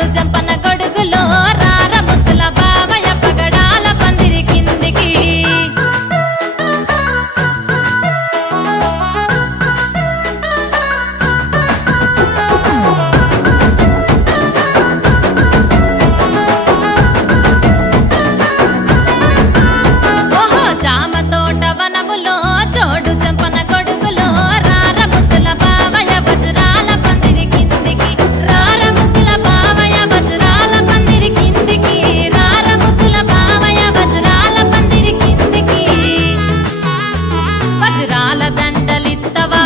చోడు జంపన గొడుగులో రార ముద్దుల బావయ్య పగడాల పందిరి కిందికి ఓహో జామ తోట వనములో చోడు జంపన గొడుగులో రార ముద్దుల బావయ్య వజ్రాల పందిరి కిందికి రార ముద్దుల బావయ్య వజ్రాల పందిరి కిందికి రార ముద్దుల బావయ్య వజ్రాల పందిరి కిందికి వజ్రాల దండలిత్తవా